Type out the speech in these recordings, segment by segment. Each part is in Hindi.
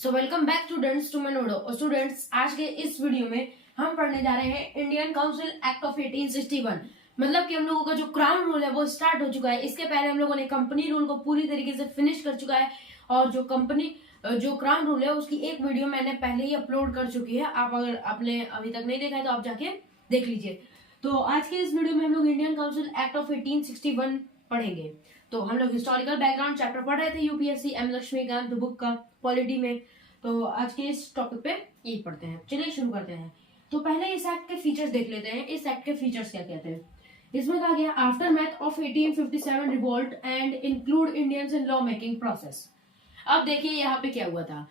So welcome back students to मनोडो। और स्टूडेंट्स, आज के इस वीडियो में हम पढ़ने जा रहे हैं इंडियन काउंसिल एक्ट ऑफ 1861। मतलब कि हम लोगों का जो क्राउन रूल है वो स्टार्ट हो चुका है। इसके पहले हम लोगों ने कंपनी रूल को पूरी तरीके से फिनिश कर चुका है और जो क्राउन रूल है उसकी एक वीडियो मैंने पहले ही अपलोड कर चुकी है। आप अगर आपने अभी तक नहीं देखा है तो आप जाके देख लीजिए। तो आज के इस वीडियो में हम लोग इंडियन काउंसिल एक्ट ऑफ 1861 पढ़ेंगे। तो हम लोग हिस्टोरिकल बैकग्राउंड चैप्टर पढ़ रहे थे यूपीएससी एम लक्ष्मीकांत बुक का पॉलिटी में। तो आज के इस टॉपिक पे यही पढ़ते हैं। चलिए शुरू करते हैं। तो पहले इस एक्ट के फीचर्स देख लेते हैं। इस एक्ट के फीचर्स क्या कहते हैं। इसमें कहा गया after math of 1857 revolt and include Indians in law making process. अब देखिए यहाँ पे क्या हुआ था।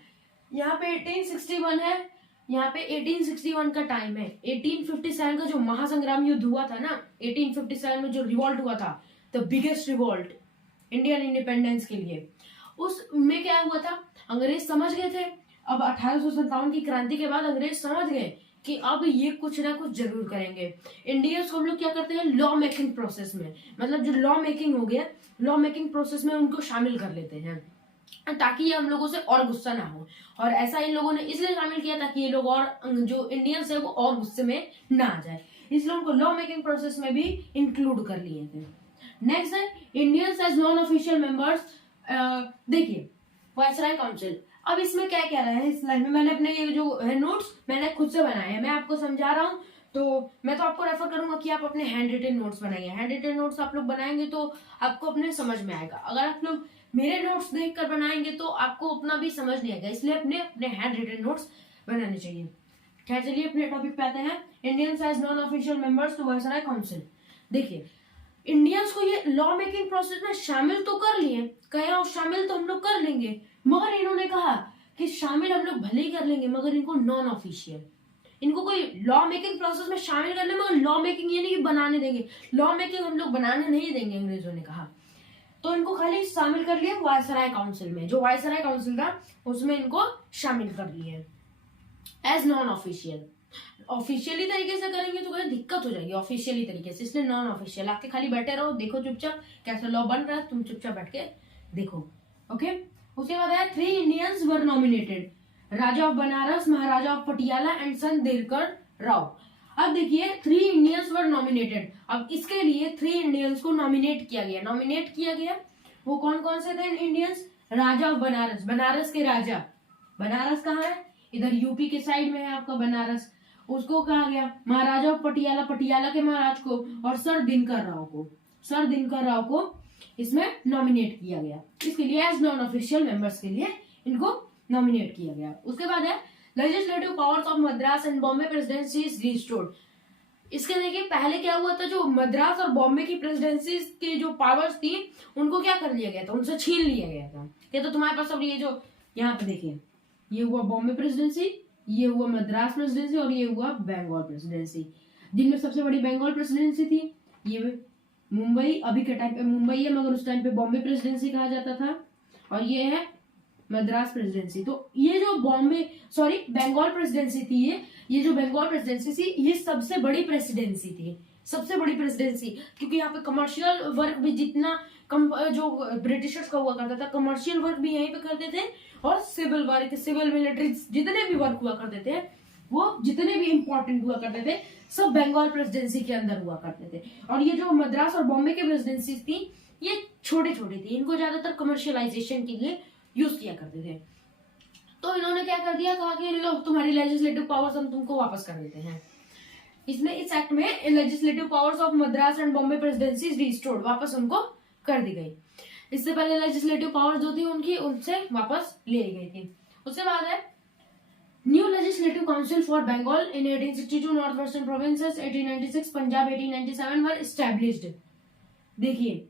यहाँ पे 1861 है, यहाँ पे 1861 का टाइम है। 1857 का जो महासंग्राम युद्ध हुआ था ना, 1857 में जो रिवोल्ट हुआ था, the biggest revolt Indian independence के लिए, उसमें क्या हुआ था, अंग्रेज समझ गए थे। अब 1857 की क्रांति के बाद अंग्रेज समझ गए कि अब ये कुछ ना कुछ जरूर करेंगे। इंडियंस को हम लोग क्या करते हैं, लॉ मेकिंग प्रोसेस में, मतलब जो लॉ मेकिंग हो गया, लॉ मेकिंग प्रोसेस में उनको शामिल कर लेते हैं ताकि ये हम लोगों से और गुस्सा ना हो। और ऐसा इन लोगों ने इसलिए शामिल किया ताकि ये लोग और जो इंडियंस है वो और गुस्से में ना आ जाए, इसलिए उनको लॉ मेकिंग प्रोसेस में भी इंक्लूड कर लिए थे। नेक्स्ट है Indians as non official members. देखिए वायसराय काउंसिल, अब इसमें क्या क्या रहा है इस लाइन में, मैंने अपने ये जो है नोट्स मैंने खुद से बनाए हैं, मैं आपको समझा रहा हूँ। तो मैं तो आपको रेफर करूंगा कि आप अपने हैंड रिटन नोट्स बनाइए। हैंड रिटन नोट्स आप लोग बनाएंगे तो आपको अपने समझ में आएगा। अगर आप लोग मेरे नोट्स देखकर बनाएंगे तो आपको उतना भी समझ नहीं आएगा, इसलिए अपने अपने हैंड रिटन नोट्स बनाने चाहिए। क्या, चलिए अपने टॉपिक पे आते हैं। Indians as non official members to Viceroy council. देखिए इंडियंस को ये लॉ मेकिंग प्रोसेस में शामिल तो कर लिए, कहा शामिल तो हम लोग कर लेंगे, मगर इन्होंने कहा कि शामिल हम लोग भले ही कर लेंगे मगर इनको नॉन ऑफिशियल, इनको कोई लॉ मेकिंग प्रोसेस में शामिल कर ले मगर लॉ मेकिंग ये नहीं कि बनाने देंगे, लॉ मेकिंग हम लोग बनाने नहीं देंगे, अंग्रेजों ने कहा। तो इनको खाली शामिल कर लिए वायसराय काउंसिल में, जो वायसराय काउंसिल था उसमें इनको शामिल कर लिए एज नॉन ऑफिशियल। ऑफिशियली तरीके से करेंगे तो कोई दिक्कत हो जाएगी ऑफिशियली तरीके से, इसलिए नॉन ऑफिशियल। आके खाली बैठे रहो, देखो चुपचाप कैसे लॉ बन रहा है, तुम चुपचाप बैठ के देखो। ओके, उसके बाद है 3 Indians were nominated, Raja of Banaras, Maharaja of Patiala and son Dinkar Rao. अब देखिए 3 इंडियंस वर नॉमिनेटेड। अब इसके लिए 3 इंडियंस को नॉमिनेट किया गया। नॉमिनेट किया गया वो कौन कौन से थे Indians. Raja of Banaras, Banaras के राजा, बनारस कहाँ है, इधर यूपी के साइड में है आपका बनारस, उसको कहा गया। महाराजा ऑफ पटियाला, पटियाला के महाराज को, और सर दिनकर राव को, सर दिनकर राव को इसमें नॉमिनेट किया गया। इसके लिए एज नॉन ऑफिशियल मेंबर्स के लिए इनको नॉमिनेट किया गया। उसके बाद है legislative powers of Madras and Bombay presidency is restored. इसके देखिए पहले क्या हुआ था, जो मद्रास और बॉम्बे की प्रेसिडेंसी की जो पावर्स थी उनको क्या कर लिया गया था, उनसे छीन लिया गया था। ये तो तुम्हारे पास अब ये जो यहाँ पे देखिए, ये हुआ बॉम्बे प्रेसिडेंसी, ये हुआ मद्रास प्रेसिडेंसी और ये हुआ बंगाल प्रेसिडेंसी। जिनमें सबसे बड़ी बंगाल प्रेसिडेंसी थी, ये मुंबई, अभी के टाइम पे मुंबई है मगर उस टाइम पे बॉम्बे प्रेसिडेंसी कहा जाता था, और ये है मद्रास प्रेसिडेंसी। तो ये जो बंगाल प्रेसिडेंसी थी, ये जो बंगाल प्रेसिडेंसी थी ये सबसे बड़ी प्रेसिडेंसी थी, सबसे बड़ी प्रेसिडेंसी, क्योंकि यहाँ पे कमर्शियल वर्क भी जितना जो ब्रिटिशर्स का हुआ करता था, कमर्शियल वर्क भी यहीं पे करते थे, और सिविल वर्क, सिविल मिलिट्री जितने भी वर्क हुआ करते थे, वो जितने भी इंपॉर्टेंट हुआ करते थे सब बंगाल प्रेसिडेंसी के अंदर हुआ करते थे। और ये जो मद्रास और बॉम्बे की प्रेसिडेंसी थी ये छोटी छोटी थी, इनको ज्यादातर कमर्शियलाइजेशन के लिए यूज किया करते थे। तो इन्होंने क्या कर दिया, कहा कि लो तुम्हारी लेजिस्लेटिव पावर्स हम तुमको वापस कर देते हैं। इसमें इस एक्ट में legislative powers of Madras and Bombay presidency restored, वापस उनको कर दी गई। इससे पहले लेजिस्लेटिव पावर्स जो थी उनकी उनसे वापस ले ली गई थी। उसके बाद है new legislative council for Bengal in 1862, North Western Provinces 1896, Punjab 1897 were established. देखिए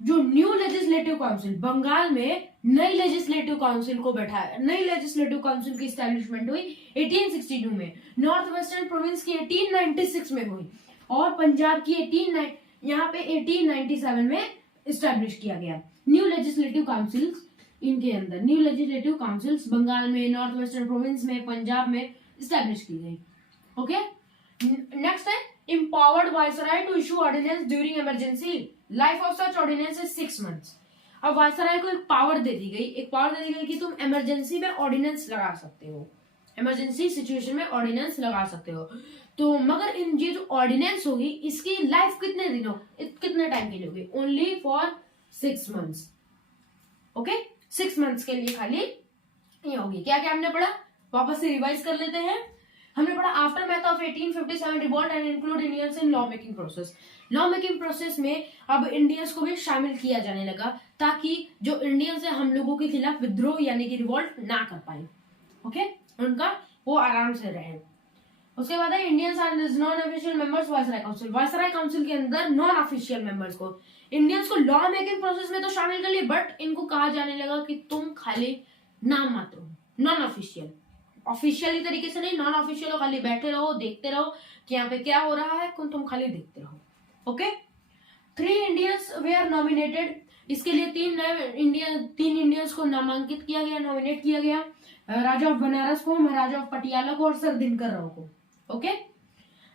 जो न्यू लेजिस्लेटिव काउंसिल, बंगाल में नई लेजिस्लेटिव काउंसिल को बैठाया, नई लेजिस्लेटिव काउंसिल की स्टैब्लिशमेंट हुई 1862 में, नॉर्थ वेस्टर्न प्रोविंस की 1896 में हुई, और पंजाब की यहाँ पे 1897 में स्टैब्लिश किया गया। न्यू लेजिस्लेटिव काउंसिल्स, इनके अंदर न्यू लेजिस्लेटिव काउंसिल्स बंगाल में, नॉर्थ वेस्टर्न प्रोविंस में, पंजाब में स्टैब्लिश की गई। ओके, नेक्स्ट है empowered viceroy to issue ordinance during emergency. Life of such ordinance is 6 months. अब वायसराय को एक पावर दे दी गई कि तुम इमरजेंसी में ऑर्डिनेंस लगा सकते हो, इमरजेंसी सिचुएशन में ऑर्डिनेंस लगा सकते हो। तो मगर इन ये जो ऑर्डिनेंस होगी इसकी लाइफ कितने टाइम के लिए होगी? Only for 6 months। Okay, 6 months के लिए खाली ये होगी। क्या क्या हमने पढ़ा, वापस से रिवाइज कर लेते हैं। हमने पढ़ा after math of 1857 revolt and include Indians in law making process. Law making process में अब इंडियंस को भी शामिल किया जाने लगा ताकि जो इंडियंस है हम लोगों के खिलाफ विद्रोह यानी कि रिवॉल्ट ना कर पाए। ओके, उनका वो आराम से रहे। उसके बाद है Indians are non official members Viceroy council. Viceroy council के अंदर नॉन ऑफिशियल मेंबर्स को, इंडियंस को लॉ मेकिंग प्रोसेस में तो शामिल कर लिए, बट इनको कहा जाने लगा कि तुम खाली नाम मात्र हो, नॉन ऑफिशियल। ऑफिशियली तरीके से नहीं, नॉन ऑफिशियल हो, खाली बैठे रहो, देखते रहो कि यहाँ पे क्या हो रहा है, तुम खाली देखते रहो। Okay, 3 Indians were nominated. इसके लिए 3 इंडियंस को नामांकित किया गया, नॉमिनेट किया गया। राजा ऑफ बनारस को, महाराजा ऑफ पटियाला को और सर दिनकर राव को। Okay,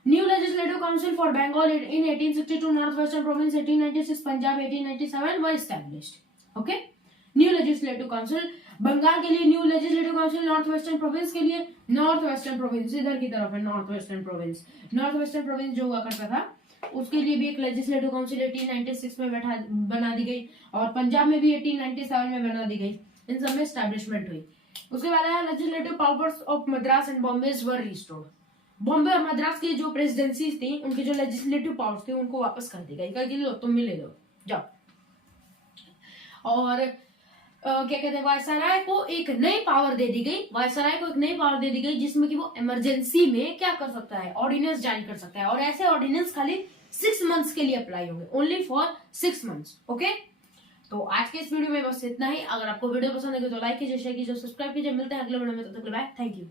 new legislative council for Bengal in 1862, North Western province 1896, Punjab 1897 were established. Okay, new legislative council Bengal के लिए new legislative council, North Western province के लिए नॉर्थ वेस्टर्न प्रोविंस इधर की तरफ है, नॉर्थ वेस्टर्न प्रोविंस जो हुआ करता था उसके लिए भी एक लेजिस्लेटिव काउंसिल 1896 में बना दी गई और पंजाब में भी 1897 में बना दी गई। इन सब में एस्टैब्लिशमेंट हुई। उसके बाद आया legislative powers of Madras and Bombay were restored. Bombay और मद्रास की जो प्रेसिडेंसी थी उनकी जो लेजिस्लेटिव पावर्स थी उनको वापस कर दी गई, करके लो तुम भी ले लो जाओ। और क्या कहते हैं, वायसराय को एक नई पावर दे दी गई, जिसमें कि वो इमरजेंसी में क्या कर सकता है, ऑर्डिनेंस जारी कर सकता है। और ऐसे ऑर्डिनेंस खाली 6 months के लिए अप्लाई होंगे, ओनली फॉर 6 months। ओके, तो आज के इस वीडियो में बस इतना ही। अगर आपको वीडियो पसंद है तो लाइक कीजिए, शेयर कीजिए, सब्सक्राइब कीजिए। मिलते हैं अगले वीडियो में, तब तक के लिए बाय, थैंक यू।